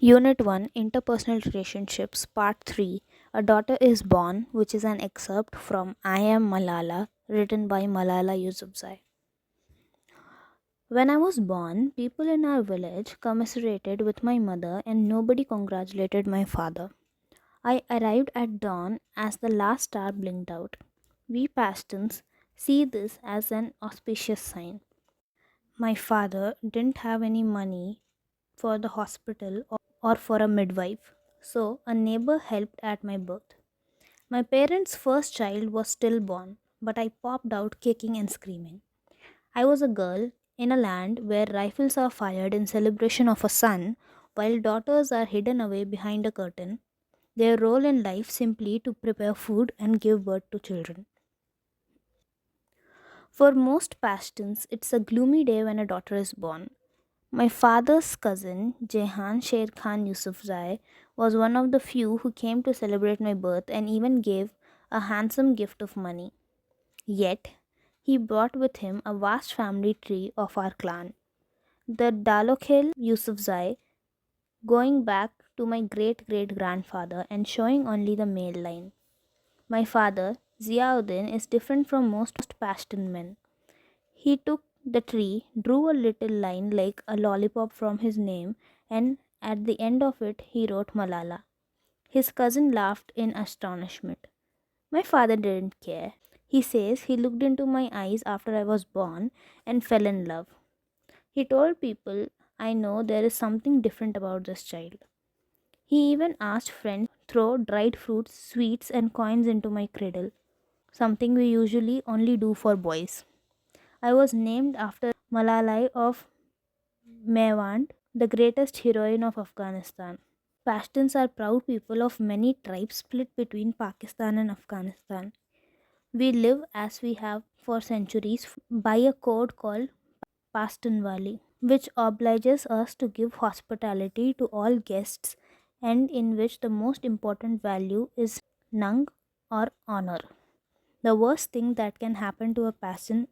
Unit 1, Interpersonal Relationships, Part 3, A Daughter is Born, which is an excerpt from I Am Malala, written by Malala Yousafzai. When I was born, people in our village commiserated with my mother and nobody congratulated my father. I arrived at dawn as the last star blinked out. We Pastons see this as an auspicious sign. My father didn't have any money for the hospital or for a midwife, so a neighbor helped at my birth. My parents' first child was stillborn, but I popped out kicking and screaming. I was a girl in a land where rifles are fired in celebration of a son, while daughters are hidden away behind a curtain, their role in life simply to prepare food and give birth to children. For most Pashtuns, it's a gloomy day when a daughter is born. My father's cousin, Jehan Sher Khan Yousafzai, was one of the few who came to celebrate my birth and even gave a handsome gift of money. Yet, he brought with him a vast family tree of our clan. The Dalokhel Yousafzai, going back to my great great grandfather and showing only the male line. My father, Ziauddin, is different from most Pashtun men. He took the tree, drew a little line like a lollipop from his name, and at the end of it he wrote Malala. His cousin laughed in astonishment. My father didn't care. He says he looked into my eyes after I was born and fell in love. He told people, I know there is something different about this child. He even asked friends to throw dried fruits, sweets, and coins into my cradle, something we usually only do for boys. I was named after Malalai of Mewand, the greatest heroine of Afghanistan. Pashtuns are proud people of many tribes split between Pakistan and Afghanistan. We live as we have for centuries by a code called Pashtunwali, which obliges us to give hospitality to all guests and in which the most important value is nung or honor. The worst thing that can happen to a Pashtun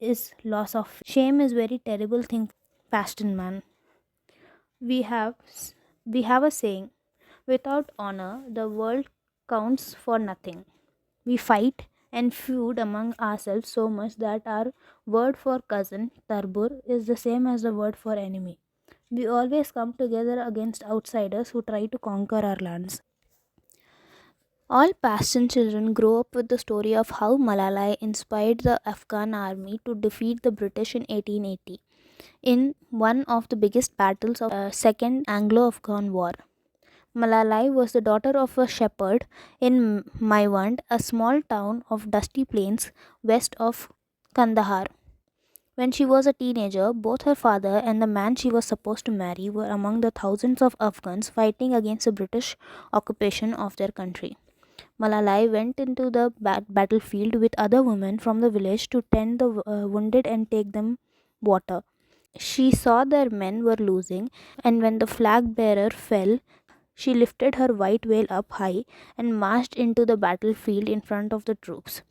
is loss of shame is very terrible thing. Pashtun man, we have we have a saying, without honor the world counts for nothing. We fight and feud among ourselves so much that our word for cousin tarbur is the same as the word for enemy. We always come together against outsiders who try to conquer our lands. All Pashtun children grow up with the story of how Malalai inspired the Afghan army to defeat the British in 1880 in one of the biggest battles of the Second Anglo-Afghan War. Malalai was the daughter of a shepherd in Maiwand, a small town of dusty plains west of Kandahar. When she was a teenager, both her father and the man she was supposed to marry were among the thousands of Afghans fighting against the British occupation of their country. Malalai went into the battlefield with other women from the village to tend the wounded and take them water. She saw their men were losing, and when the flag bearer fell, she lifted her white veil up high and marched into the battlefield in front of the troops.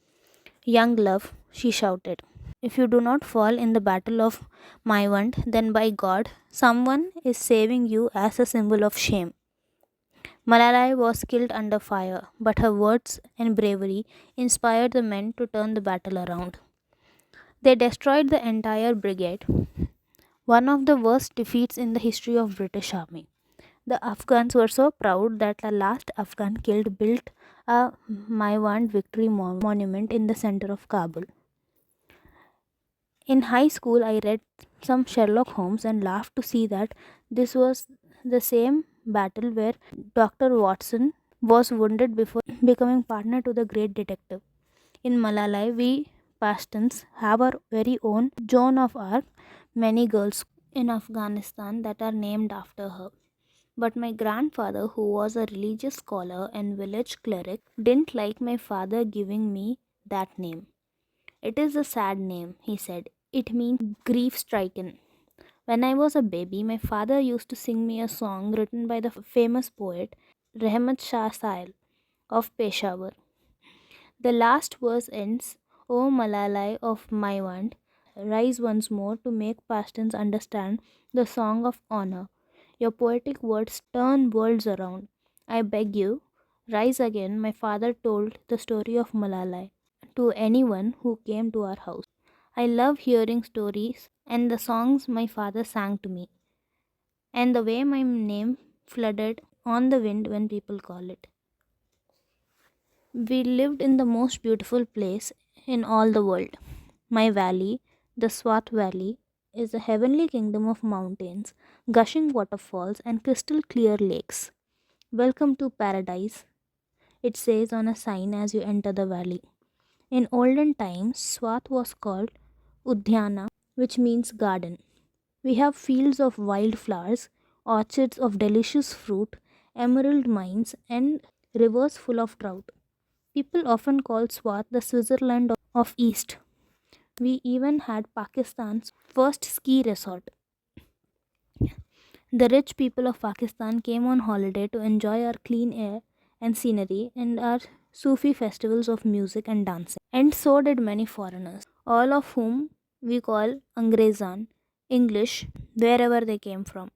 Young love, she shouted. If you do not fall in the battle of Maiwand, then by God, someone is saving you as a symbol of shame. Malalai was killed under fire, but her words and bravery inspired the men to turn the battle around. They destroyed the entire brigade, one of the worst defeats in the history of British army. The Afghans were so proud that the last Afghan killed built a Maiwand victory monument in the center of Kabul. In high school, I read some Sherlock Holmes and laughed to see that this was the same battle where Dr. Watson was wounded before becoming partner to the great detective. In Malalai, we Pashtuns have our very own Joan of Arc, many girls in Afghanistan that are named after her. But my grandfather, who was a religious scholar and village cleric, didn't like my father giving me that name. It is a sad name, he said. It means grief stricken. When I was a baby, my father used to sing me a song written by the famous poet Rehmat Shah Sahil of Peshawar. The last verse ends, O Malalai of Maiwand, rise once more to make Pashtuns understand the song of honor. Your poetic words turn worlds around. I beg you, rise again. My father told the story of Malala to anyone who came to our house. I love hearing stories and the songs my father sang to me, and the way my name flooded on the wind when people call it. We lived in the most beautiful place in all the world. My valley, the Swat Valley, is a heavenly kingdom of mountains, gushing waterfalls, and crystal clear lakes. Welcome to paradise, it says on a sign as you enter the valley. In olden times, Swat was called Udhyana, which means garden. We have fields of wild flowers, orchards of delicious fruit, emerald mines, and rivers full of trout. People often call Swat the Switzerland of East. We even had Pakistan's first ski resort. The rich people of Pakistan came on holiday to enjoy our clean air and scenery and our Sufi festivals of music and dancing. And so did many foreigners, all of whom we call Angrezan, English, wherever they came from.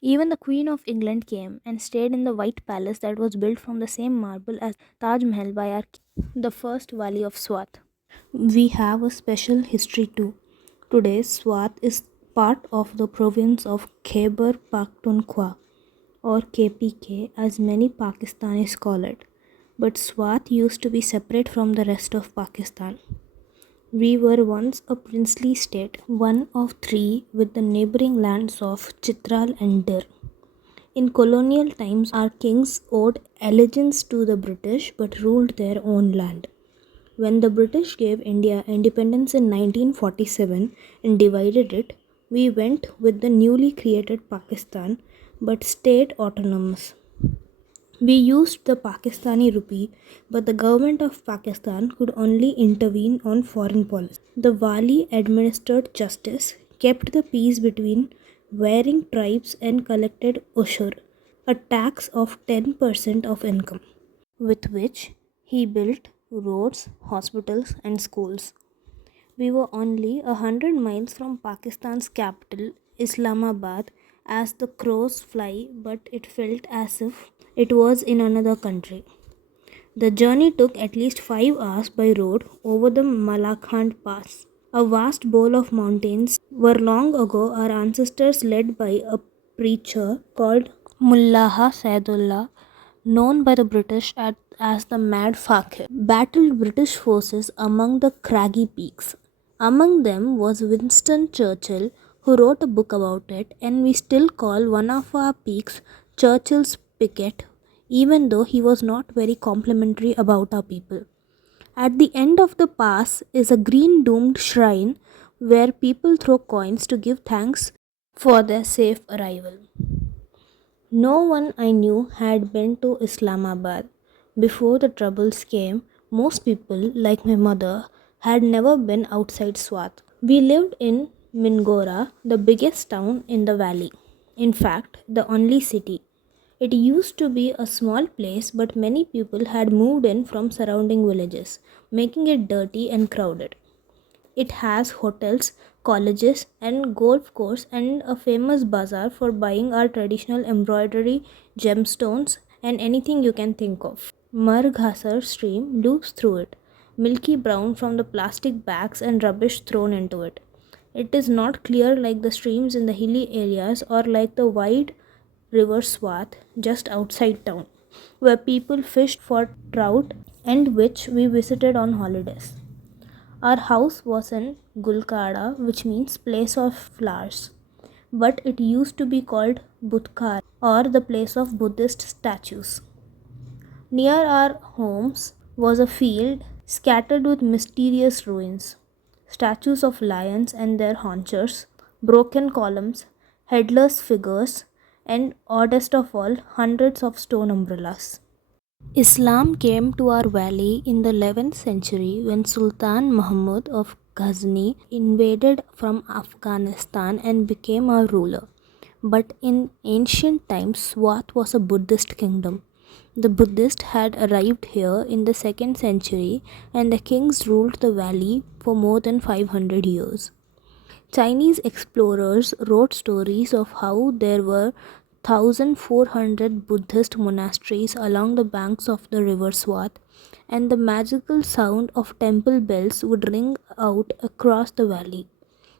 Even the Queen of England came and stayed in the White Palace that was built from the same marble as Taj Mahal by our king, the first Wali of Swat. We have a special history too. Today, Swat is part of the province of Khyber Pakhtunkhwa, or KPK as many Pakistanis call it. But Swat used to be separate from the rest of Pakistan. We were once a princely state, one of three with the neighboring lands of Chitral and Dir. In colonial times, our kings owed allegiance to the British but ruled their own land. When the British gave India independence in 1947 and divided it, we went with the newly created Pakistan but stayed autonomous. We used the Pakistani rupee, but the government of Pakistan could only intervene on foreign policy. The Wali administered justice, kept the peace between warring tribes, and collected ushur, a tax of 10% of income, with which he built roads, hospitals, and schools. We were only 100 miles from Pakistan's capital, Islamabad, as the crows fly, but it felt as if it was in another country. The journey took at least 5 hours by road over the Malakhand Pass, a vast bowl of mountains where long ago our ancestors, led by a preacher called Mullaha Saidullah, known by the British as the Mad Fakir, battled British forces among the craggy peaks. Among them was Winston Churchill, who wrote a book about it, and we still call one of our peaks Churchill's Picket, even though he was not very complimentary about our people. At the end of the pass is a green domed shrine where people throw coins to give thanks for their safe arrival. No one I knew had been to Islamabad. Before the troubles came, most people, like my mother, had never been outside Swat. We lived in Mingora, the biggest town in the valley. In fact, the only city. It used to be a small place, but many people had moved in from surrounding villages, making it dirty and crowded. It has hotels, colleges, and golf course, and a famous bazaar for buying our traditional embroidery, gemstones, and anything you can think of. Marghasar stream loops through it, milky brown from the plastic bags and rubbish thrown into it. It is not clear like the streams in the hilly areas or like the wide river Swat just outside town, where people fished for trout and which we visited on holidays. Our house was in Gulkada, which means place of flowers, but it used to be called Budkar, or the place of Buddhist statues. Near our homes was a field scattered with mysterious ruins, statues of lions and their haunchers, broken columns, headless figures, and oddest of all, hundreds of stone umbrellas. Islam came to our valley in the 11th century when Sultan Muhammad of Ghazni invaded from Afghanistan and became our ruler. But in ancient times, Swat was a Buddhist kingdom. The Buddhists had arrived here in the 2nd century and the kings ruled the valley for more than 500 years. Chinese explorers wrote stories of how there were 1,400 Buddhist monasteries along the banks of the river Swat, and the magical sound of temple bells would ring out across the valley.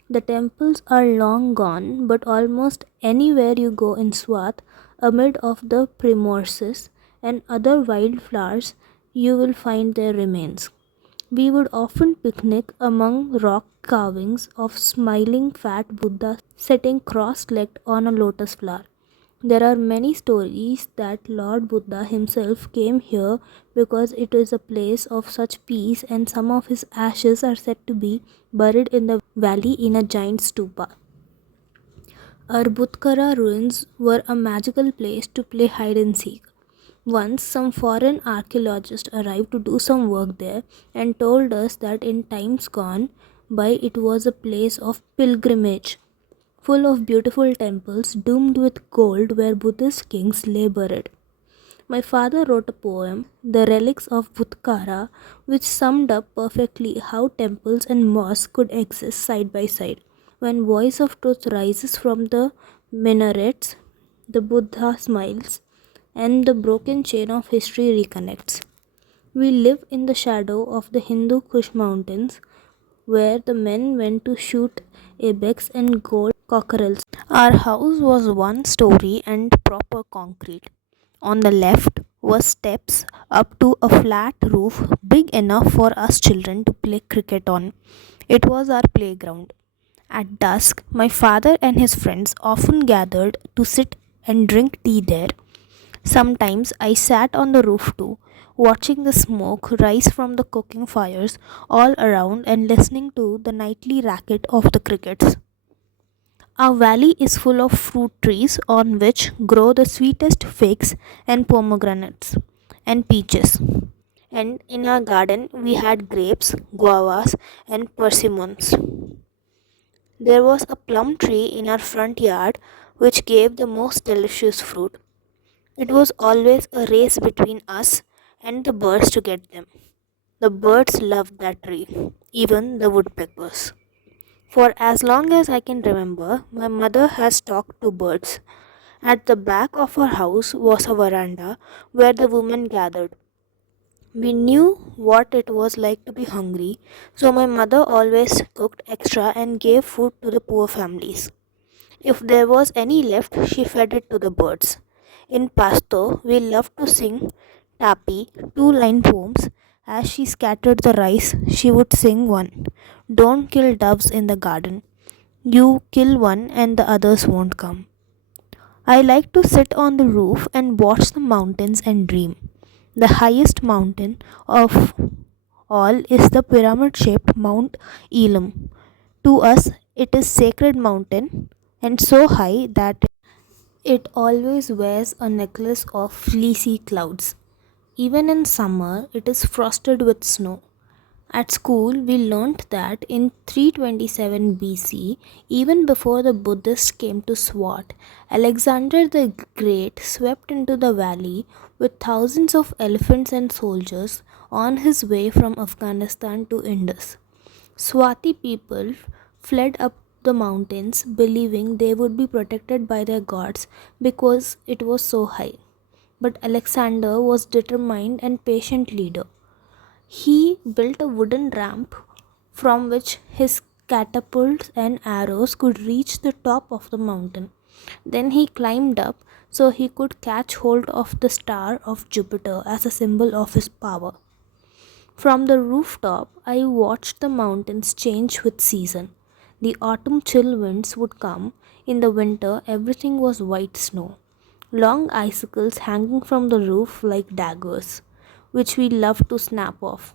The temples are long gone, but almost anywhere you go in Swat, amid of the primroses and other wildflowers, you will find their remains. We would often picnic among rock carvings of smiling fat Buddhas sitting cross legged on a lotus flower. There are many stories that Lord Buddha himself came here because it is a place of such peace, and some of his ashes are said to be buried in the valley in a giant stupa. Our Butkara ruins were a magical place to play hide and seek. Once, some foreign archaeologists arrived to do some work there and told us that in times gone by it was a place of pilgrimage, full of beautiful temples doomed with gold where Buddhist kings lay buried. My father wrote a poem, The Relics of Bhutkara, which summed up perfectly how temples and mosques could exist side by side. When voice of truth rises from the minarets, the Buddha smiles, and the broken chain of history reconnects. We live in the shadow of the Hindu Kush mountains, where the men went to shoot ibex and gold cockerels. Our house was one story and proper concrete. On the left were steps up to a flat roof big enough for us children to play cricket on. It was our playground. At dusk, my father and his friends often gathered to sit and drink tea there. Sometimes I sat on the roof too, watching the smoke rise from the cooking fires all around and listening to the nightly racket of the crickets. Our valley is full of fruit trees on which grow the sweetest figs and pomegranates and peaches. And in our garden, we had grapes, guavas, and persimmons. There was a plum tree in our front yard which gave the most delicious fruit. It was always a race between us and the birds to get them. The birds loved that tree, even the woodpeckers. For as long as I can remember, my mother has talked to birds. At the back of our house was a veranda where the women gathered. We knew what it was like to be hungry, so my mother always cooked extra and gave food to the poor families. If there was any left, she fed it to the birds. In Pasto, we loved to sing tapi, two-line poems. As she scattered the rice, she would sing one. Don't kill doves in the garden. You kill one and the others won't come. I like to sit on the roof and watch the mountains and dream. The highest mountain of all is the pyramid shaped Mount Elam. To us, it is sacred mountain and so high that it always wears a necklace of fleecy clouds. Even in summer, it is frosted with snow. At school, we learnt that in 327 BC, even before the Buddhists came to Swat, Alexander the Great swept into the valley with thousands of elephants and soldiers on his way from Afghanistan to Indus. Swati people fled up the mountains believing they would be protected by their gods because it was so high. But Alexander was determined and patient leader. He built a wooden ramp from which his catapults and arrows could reach the top of the mountain. Then he climbed up so he could catch hold of the star of Jupiter as a symbol of his power. From the rooftop, I watched the mountains change with season. The autumn chill winds would come. In the winter, everything was white snow. Long icicles hanging from the roof like daggers, which we loved to snap off.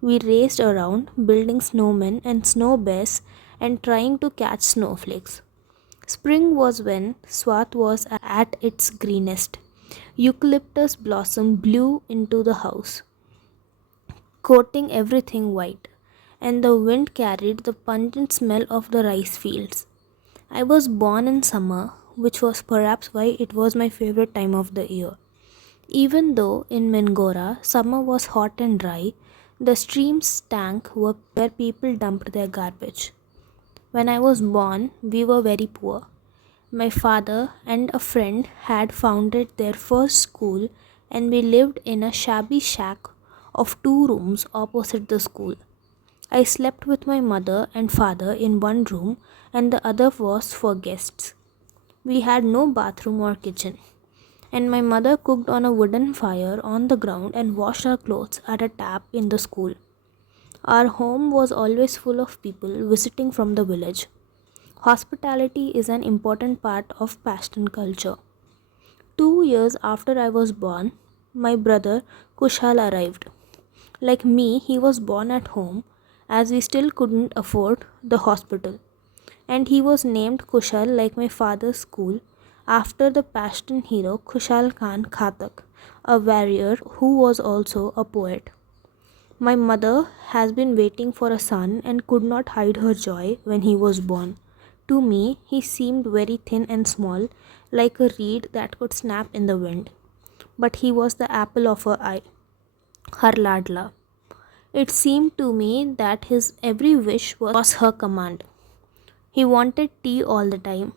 We raced around, building snowmen and snow bears and trying to catch snowflakes. Spring was when Swat was at its greenest. Eucalyptus blossom blew into the house, coating everything white, and the wind carried the pungent smell of the rice fields. I was born in summer, which was perhaps why it was my favorite time of the year. Even though in Mingora summer was hot and dry, the streams stank where people dumped their garbage. When I was born, we were very poor. My father and a friend had founded their first school, and we lived in a shabby shack of 2 rooms opposite the school. I slept with my mother and father in one room, and the other was for guests. We had no bathroom or kitchen, and my mother cooked on a wooden fire on the ground and washed our clothes at a tap in the school. Our home was always full of people visiting from the village. Hospitality is an important part of Pashtun culture. 2 years after I was born, my brother Kushal arrived. Like me, he was born at home as we still couldn't afford the hospital. And he was named Kushal like my father's school after the Pashtun hero Kushal Khan Khatak, a warrior who was also a poet. My mother has been waiting for a son and could not hide her joy when he was born. To me, he seemed very thin and small, like a reed that could snap in the wind. But he was the apple of her eye, her ladla. It seemed to me that his every wish was her command. He wanted tea all the time,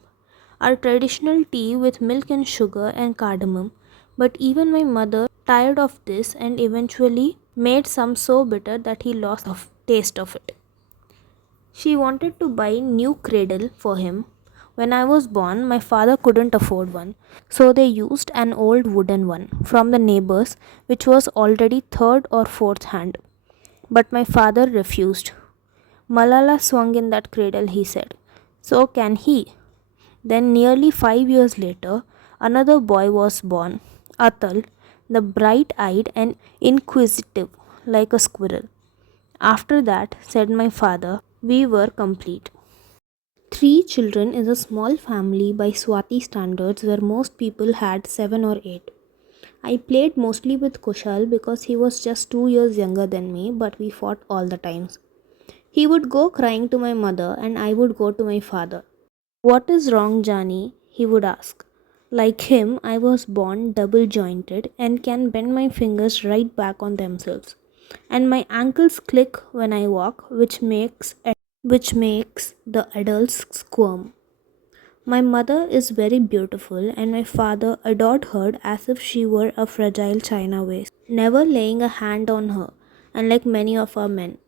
our traditional tea with milk and sugar and cardamom, but even my mother tired of this and eventually made some so bitter that he lost the taste of it. She wanted to buy new cradle for him. When I was born, my father couldn't afford one, so they used an old wooden one from the neighbors, which was already third or fourth hand. But my father refused. Malala swung in that cradle, he said. So can he. Then, nearly 5 years later, another boy was born, Atal, the bright eyed and inquisitive, like a squirrel. After that, said my father, we were complete. 3 children is a small family by Swati standards where most people had 7 or 8. I played mostly with Kushal because he was just 2 years younger than me, but we fought all the times. He would go crying to my mother, and I would go to my father. What is wrong, Jani? He would ask. Like him, I was born double jointed and can bend my fingers right back on themselves. And my ankles click when I walk, which makes the adults squirm. My mother is very beautiful, and my father adored her as if she were a fragile china vase, never laying a hand on her, unlike many of our men.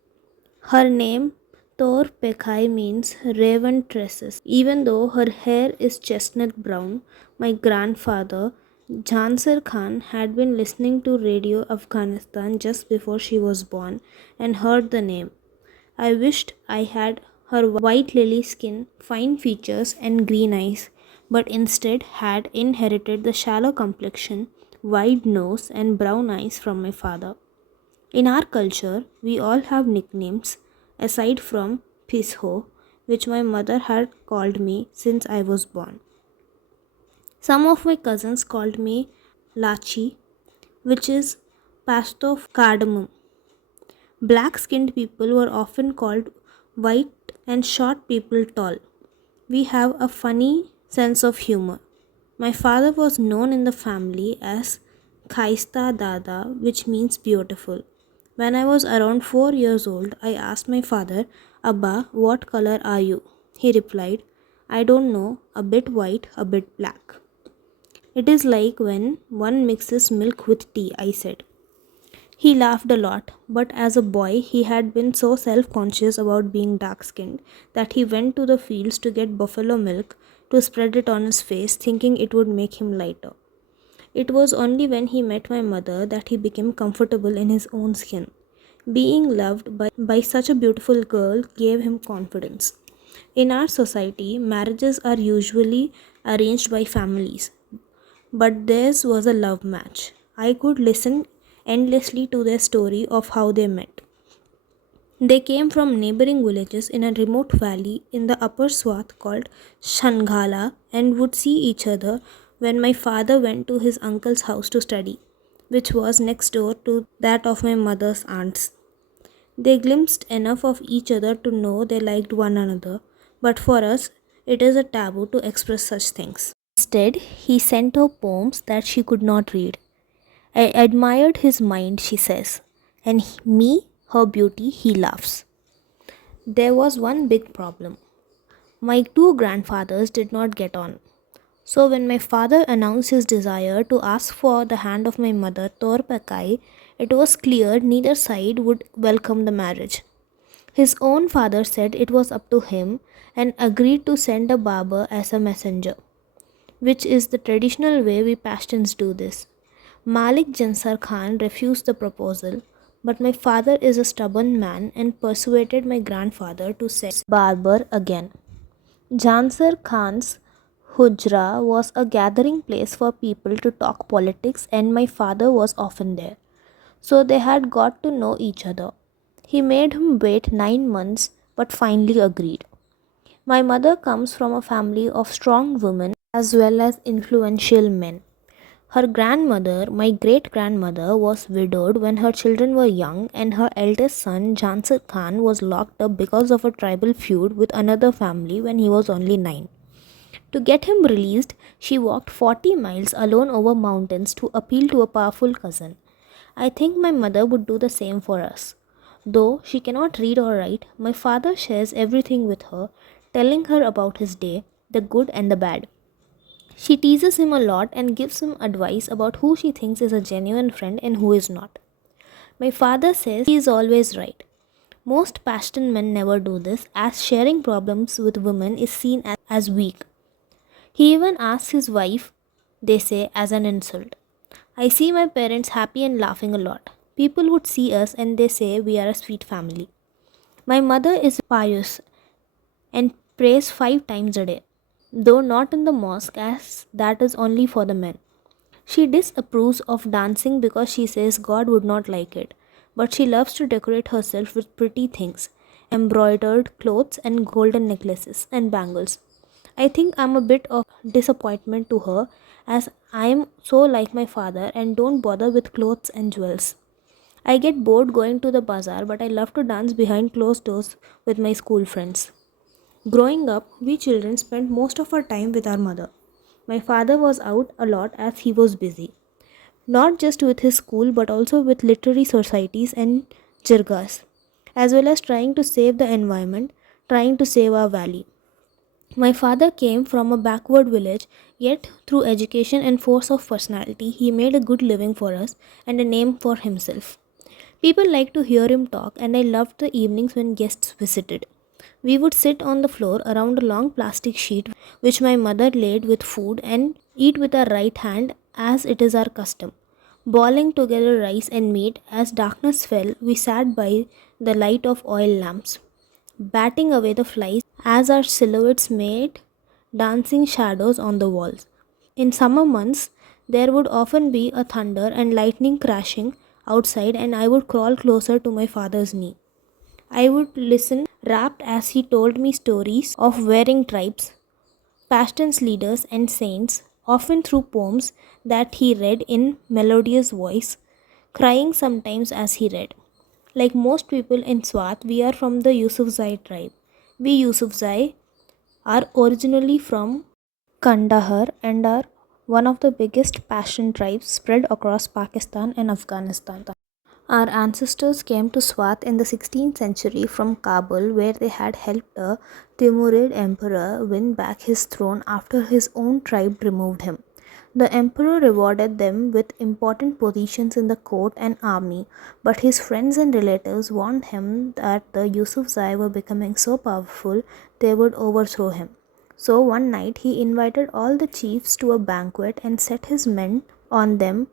Her name, Tor Pekai, means raven tresses. Even though her hair is chestnut brown, my grandfather, Jhansar Khan, had been listening to Radio Afghanistan just before she was born and heard the name. I wished I had her white lily skin, fine features, and green eyes, but instead had inherited the shallow complexion, wide nose, and brown eyes from my father. In our culture, we all have nicknames aside from Pisho, which my mother had called me since I was born. Some of my cousins called me Lachi, which is pasto of cardamom. Black skinned people were often called white and short people tall. We have a funny sense of humor. My father was known in the family as Khaista Dada, which means beautiful. When I was around 4 years old, I asked my father, Abba, what color are you? He replied, I don't know, a bit white, a bit black. It is like when one mixes milk with tea, I said. He laughed a lot, but as a boy, he had been so self conscious about being dark skinned that he went to the fields to get buffalo milk to spread it on his face, thinking it would make him lighter. It was only when he met my mother that he became comfortable in his own skin. Being loved by such a beautiful girl gave him confidence. In our society, marriages are usually arranged by families, but theirs was a love match. I could listen endlessly to their story of how they met. They came from neighboring villages in a remote valley in the upper Swat called Shanghala and would see each other when my father went to his uncle's house to study, which was next door to that of my mother's aunts. They glimpsed enough of each other to know they liked one another, but for us, it is a taboo to express such things. Instead, he sent her poems that she could not read. I admired his mind, she says, and me, her beauty, he laughs. There was one big problem. My two grandfathers did not get on. So when my father announced his desire to ask for the hand of my mother, Torpakai, it was clear neither side would welcome the marriage. His own father said it was up to him and agreed to send a barber as a messenger, which is the traditional way we Pashtuns do this. Malik Jansar Khan refused the proposal, but my father is a stubborn man and persuaded my grandfather to send barber again. Jansar Khan's Hujra was a gathering place for people to talk politics, and my father was often there. So they had got to know each other. He made him wait 9 months but finally agreed. My mother comes from a family of strong women as well as influential men. Her grandmother, my great grandmother, was widowed when her children were young, and her eldest son, Jansir Khan, was locked up because of a tribal feud with another family when he was only 9. To get him released, she walked 40 miles alone over mountains to appeal to a powerful cousin. I think my mother would do the same for us. Though she cannot read or write, my father shares everything with her, telling her about his day, the good and the bad. She teases him a lot and gives him advice about who she thinks is a genuine friend and who is not. My father says he is always right. Most Pashtun men never do this, as sharing problems with women is seen as weak. He even asks his wife, they say, as an insult. I see my parents happy and laughing a lot. People would see us and they say we are a sweet family. My mother is pious and prays 5 times a day, though not in the mosque, as that is only for the men. She disapproves of dancing because she says God would not like it, but she loves to decorate herself with pretty things, embroidered clothes and golden necklaces and bangles. I think I'm a bit of disappointment to her, as I am so like my father and don't bother with clothes and jewels. I get bored going to the bazaar, but I love to dance behind closed doors with my school friends. Growing up, we children spent most of our time with our mother. My father was out a lot as he was busy, not just with his school but also with literary societies and jirgas, as well as trying to save the environment, trying to save our valley. My father came from a backward village, yet through education and force of personality, he made a good living for us and a name for himself. People liked to hear him talk, and I loved the evenings when guests visited. We would sit on the floor around a long plastic sheet which my mother laid with food and eat with our right hand as it is our custom. Boiling together rice and meat, as darkness fell, we sat by the light of oil lamps, batting away the flies as our silhouettes made dancing shadows on the walls. In summer months, there would often be a thunder and lightning crashing outside, and I would crawl closer to my father's knee. I would listen rapt as he told me stories of warring tribes, Pashtun's leaders, and saints, often through poems that he read in melodious voice, crying sometimes as he read. Like most people in Swat, we are from the Yousafzai tribe. We Yousafzai are originally from Kandahar and are one of the biggest Pashtun tribes spread across Pakistan and Afghanistan. Our ancestors came to Swat in the 16th century from Kabul, where they had helped a Timurid emperor win back his throne after his own tribe removed him. The emperor rewarded them with important positions in the court and army, but his friends and relatives warned him that the Yousafzai were becoming so powerful they would overthrow him. So one night he invited all the chiefs to a banquet and set his men on them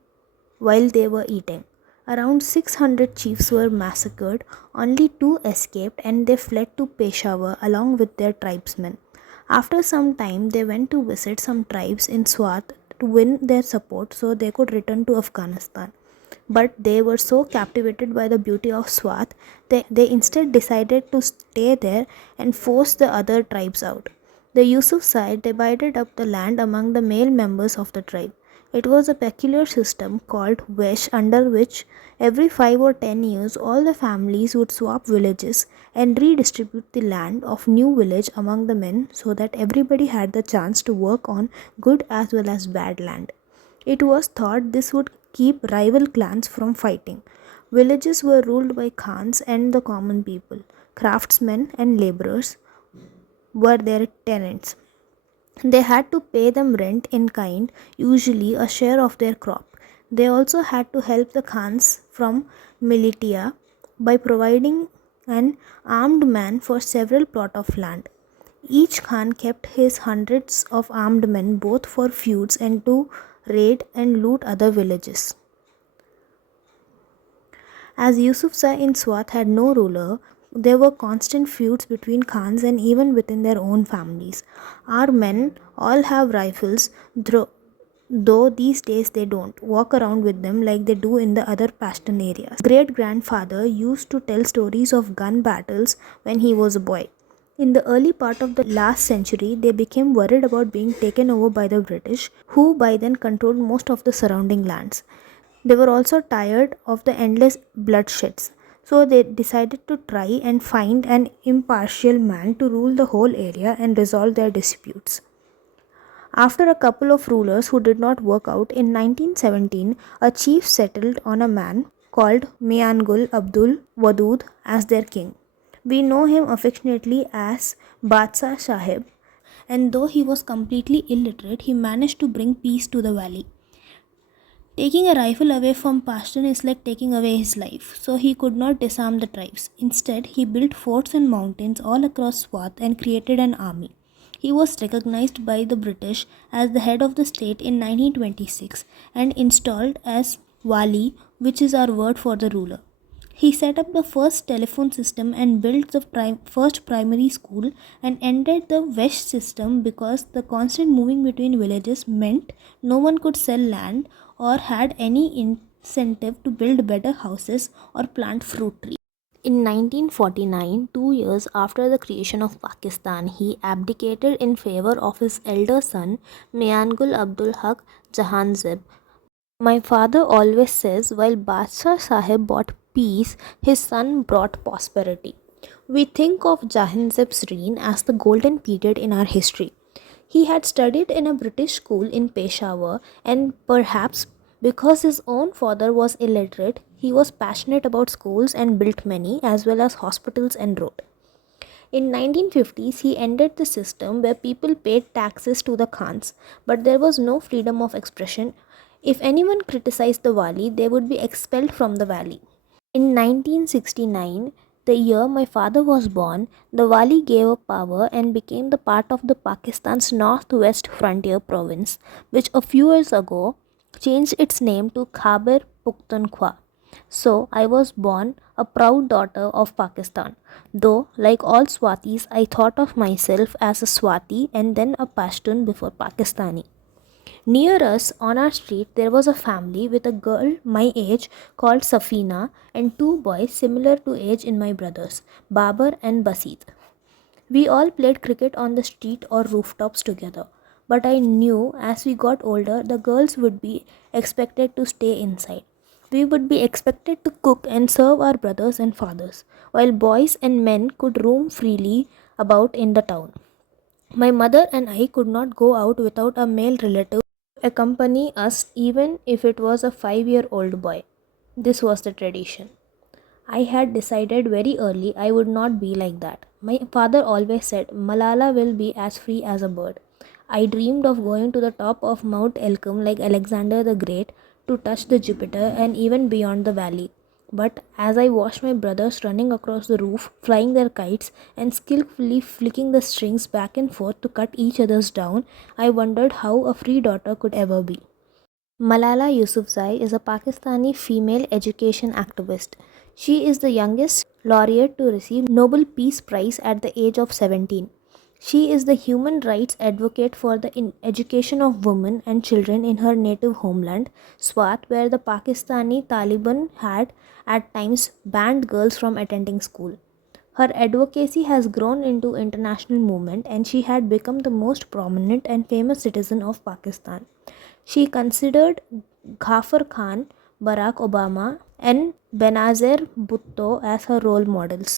while they were eating. Around 600 chiefs were massacred, only two escaped, and they fled to Peshawar along with their tribesmen. After some time, they went to visit some tribes in Swat to win their support so they could return to Afghanistan. But they were so captivated by the beauty of Swat, they instead decided to stay there and force the other tribes out. The Yusufzai divided up the land among the male members of the tribe. It was a peculiar system called Vesh, under which every 5 or 10 years all the families would swap villages and redistribute the land of new village among the men so that everybody had the chance to work on good as well as bad land. It was thought this would keep rival clans from fighting. Villages were ruled by khans and the common people, craftsmen and laborers, were their tenants. They had to pay them rent in kind, usually a share of their crop. They also had to help the Khans from militia by providing an armed man for several plot of land. Each Khan kept his hundreds of armed men both for feuds and to raid and loot other villages. As Yousafzai in Swat had no ruler, there were constant feuds between Khans and even within their own families. Our men all have rifles, though these days they don't walk around with them like they do in the other Pashtun areas. Great grandfather used to tell stories of gun battles when he was a boy. In the early part of the last century, they became worried about being taken over by the British, who by then controlled most of the surrounding lands. They were also tired of the endless bloodsheds, so they decided to try and find an impartial man to rule the whole area and resolve their disputes. After a couple of rulers who did not work out, in 1917 a chief settled on a man called Miangul Abdul Wadud as their king. We know him affectionately as Badsar Sahib, and though he was completely illiterate, he managed to bring peace to the valley. Taking a rifle away from Pashtun is like taking away his life, so he could not disarm the tribes. Instead, he built forts and mountains all across Swat and created an army. He was recognized by the British as the head of the state in 1926 and installed as Wali, which is our word for the ruler. He set up the first telephone system and built the first primary school and ended the Vesh system because the constant moving between villages meant no one could sell land or had any incentive to build better houses or plant fruit trees. In 1949, 2 years after the creation of Pakistan, he abdicated in favor of his elder son, Miangul Abdul Haq Jahanzib. My father always says while Badshah Sahib brought peace, his son brought prosperity. We think of Jahanzib's reign as the golden period in our history. He had studied in a British school in Peshawar, and perhaps because his own father was illiterate, he was passionate about schools and built many, as well as hospitals and roads. In 1950s, he ended the system where people paid taxes to the Khans, but there was no freedom of expression. If anyone criticized the Wali, they would be expelled from the valley. In 1969, the year my father was born, the Wali gave up power and became the part of the Pakistan's northwest frontier province, which a few years ago changed its name to Khyber Pakhtunkhwa. So I was born a proud daughter of Pakistan. Though, like all Swatis, I thought of myself as a Swati and then a Pashtun before Pakistani. Near us on our street, there was a family with a girl my age called Safina and two boys similar to age in my brothers, Babar and Basit. We all played cricket on the street or rooftops together. But I knew as we got older, the girls would be expected to stay inside. We would be expected to cook and serve our brothers and fathers, while boys and men could roam freely about in the town. My mother and I could not go out without a male relative to accompany us, even if it was a 5-year-old boy. This was the tradition. I had decided very early I would not be like that. My father always said, Malala will be as free as a bird. I dreamed of going to the top of Mount Elcom like Alexander the Great to touch the Jupiter and even beyond the valley. But as I watched my brothers running across the roof, flying their kites, and skillfully flicking the strings back and forth to cut each other's down, I wondered how a free daughter could ever be. Malala Yousafzai is a Pakistani female education activist. She is the youngest laureate to receive Nobel Peace Prize at the age of 17. She is the human rights advocate for the education of women and children in her native homeland, Swat, where the Pakistani Taliban had at times banned girls from attending school. Her advocacy has grown into international movement and she had become the most prominent and famous citizen of Pakistan. She considered Ghaffar Khan, Barack Obama, and Benazir Bhutto as her role models.